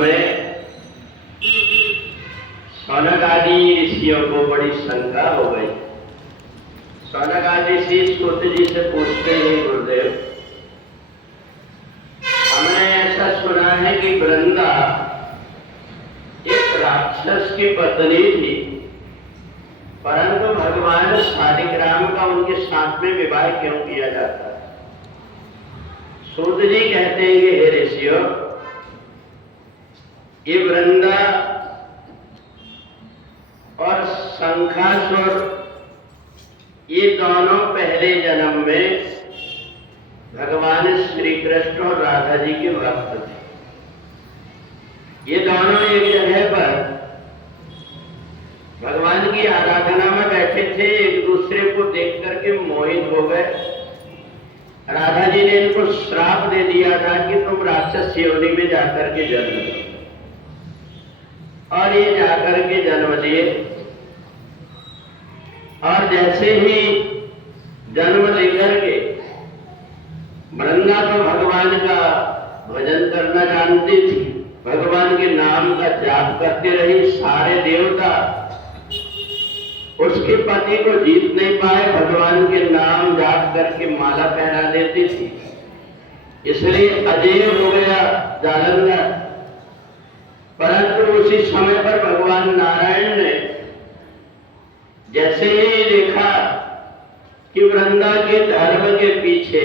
में शौनक आदि ऋषियों को बड़ी शंका हो गई। शौनक आदि ऋषि सूत जी से पूछते हैं, गुरुदेव हमने ऐसा सुना है कि वृंदा एक राक्षस की पत्नी थी, परंतु भगवान शालिग्राम का उनके साथ में विवाह क्यों किया जाता है? सूत जी कहते हैं कि हे ऋषियों, ये वृंदा और शंखासुर ये दोनों पहले जन्म में भगवान श्री कृष्ण और राधा जी के भक्त थे। ये दोनों एक जगह पर भगवान की आराधना में बैठे थे, एक दूसरे को देख करके मोहित हो गए। राधा जी ने इनको श्राप दे दिया था कि तुम राक्षस योनि में जाकर के जन्म लो, और ये जाकर के जन्म लिए। और जैसे ही जन्म लेकर के वृंदा तो भगवान का भजन करना जानती थी, भगवान के नाम का जाप करते रही। सारे देवता उसके पति को जीत नहीं पाए, भगवान के नाम जाप करके माला पहना देती थी, इसलिए अजेय हो गया जालंधर। परंतु उसी समय पर भगवान नारायण ने जैसे ही देखा कि वृंदा के धर्म के पीछे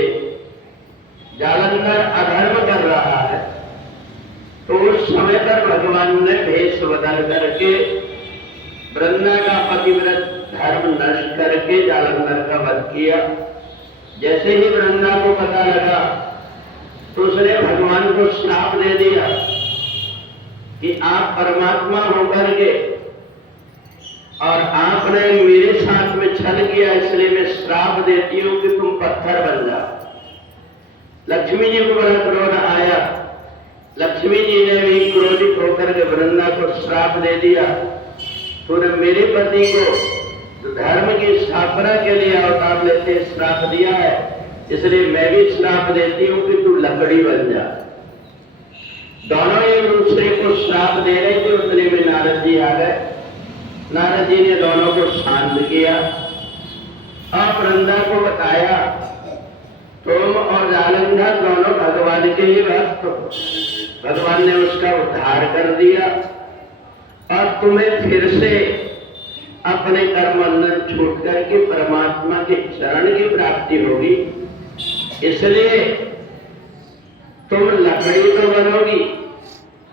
जालंधर अधर्म कर रहा है, तो उस समय पर भगवान ने भेष बदल करके वृंदा का पतिव्रत धर्म नष्ट करके जालंधर का वध किया। जैसे ही वृंदा को पता लगा तो उसने भगवान को श्राप दे दिया कि आप परमात्मा होकर के और आपने मेरे साथ में छल किया, इसलिए मैं श्राप देती हूं कि तुम पत्थर बन जाओ। लक्ष्मी जी को बड़ा क्रोध आया, लक्ष्मी जी ने भी क्रोधित होकर के वृंदा को श्राप दे दिया, तूने मेरे पति को जो धर्म की स्थापना के लिए अवतार लेते श्राप दिया है, इसलिए मैं भी श्राप देती हूं कि तू लकड़ी बन जा। दोनों एक दूसरे को श्राप दे रहे थे, उतने में नारद जी आ गए। नारद जी ने दोनों को शांत किया और वृंदा को बताया, तुम और जालंधर दोनों भगवान के ही भक्त हो, भगवान ने उसका उद्धार कर दिया और तुम्हें फिर से अपने कर्म बंधन छूट करके परमात्मा के चरण की प्राप्ति होगी, इसलिए तुम लकड़ी तो बनोगी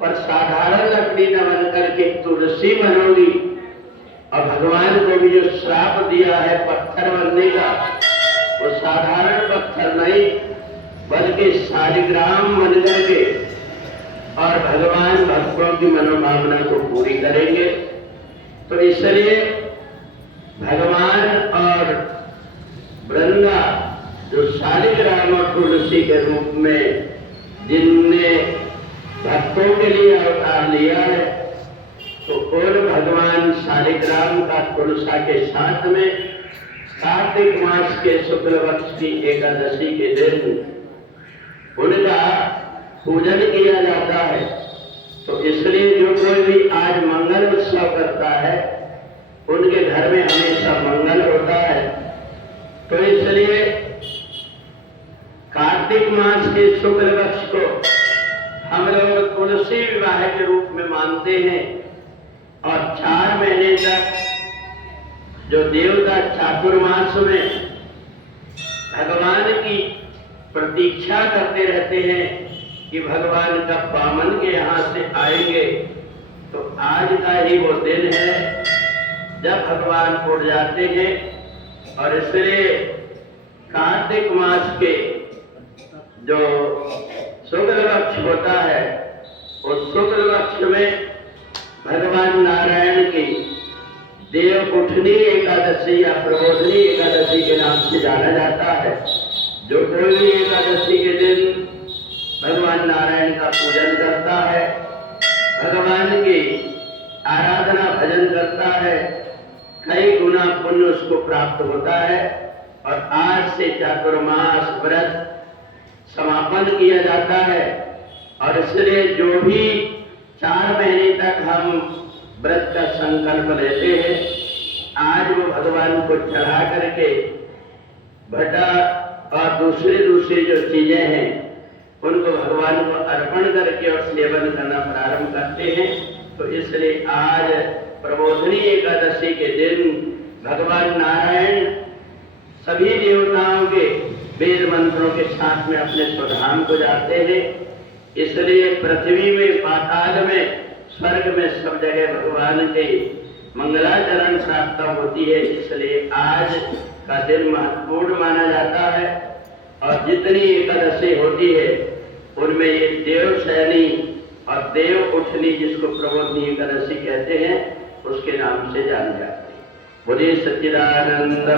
पर साधारण लकड़ी न बन करके तुलसी बनोगी, और भगवान को भी जो श्राप दिया है पत्थर बनने का, वो साधारण पत्थर नहीं बल्कि शालिग्राम बन करके और भगवान भक्तों की मनोकामना को पूरी करेंगे। तो इसलिए भगवान और वृंदा जो शालिग्राम और तुलसी के रूप में जिनने भक्तों के लिए अवतार लिया है, तो और भगवान शालिग्राम का तुलसा के साथ में कार्तिक मास के शुक्ल पक्ष की एकादशी के दिन उनका पूजन किया जाता है। तो इसलिए जो कोई भी आज मंगल उत्सव करता है, उनके घर में हमेशा मंगल होता है। तो इसलिए कार्तिक मास के शुक्ल पक्ष को हम लोग तुलसी विवाह के रूप में मानते हैं, और 4 महीने तक जो देवता चातुर्मास में भगवान की प्रतीक्षा करते रहते हैं कि भगवान का वामन के यहाँ से आएंगे, तो आज का ही वो दिन है जब भगवान उड़ जाते हैं। और इसलिए कार्तिक मास के जो शुक्ल पक्ष होता है, उस शुक्ल पक्ष में भगवान नारायण की देव उठनी एकादशी या प्रबोधनी एकादशी के नाम से जाना जाता है। जो कोई भी एकादशी के दिन भगवान नारायण का पूजन करता है, भगवान की आराधना भजन करता है, कई गुना पुण्य उसको प्राप्त होता है। और आज से चातुर्मास व्रत समापन किया जाता है, और इसलिए जो भी 4 महीने तक हम व्रत का संकल्प लेते हैं। आज वो भगवान को चढ़ा करके भटा और दूसरी जो चीजें हैं उनको भगवान को अर्पण करके और सेवन करना प्रारंभ करते हैं। तो इसलिए आज प्रबोधनी एकादशी के दिन भगवान नारायण सभी देवताओं के वेद मंत्रों के साथ में अपने स्वधाम को जाते हैं। इसलिए पृथ्वी में, पाताल में, स्वर्ग में सब जगह भगवान के मंगलाचरण प्राप्त होती है। इसलिए आज का दिन महत्वपूर्ण माना जाता है और जितनी एकादशी होती है उनमें ये देव शयनी और देव उठनी, जिसको प्रबोधनी एकादशी कहते हैं, उसके नाम से जानी जाती है। बोलिए सच्चिदानंद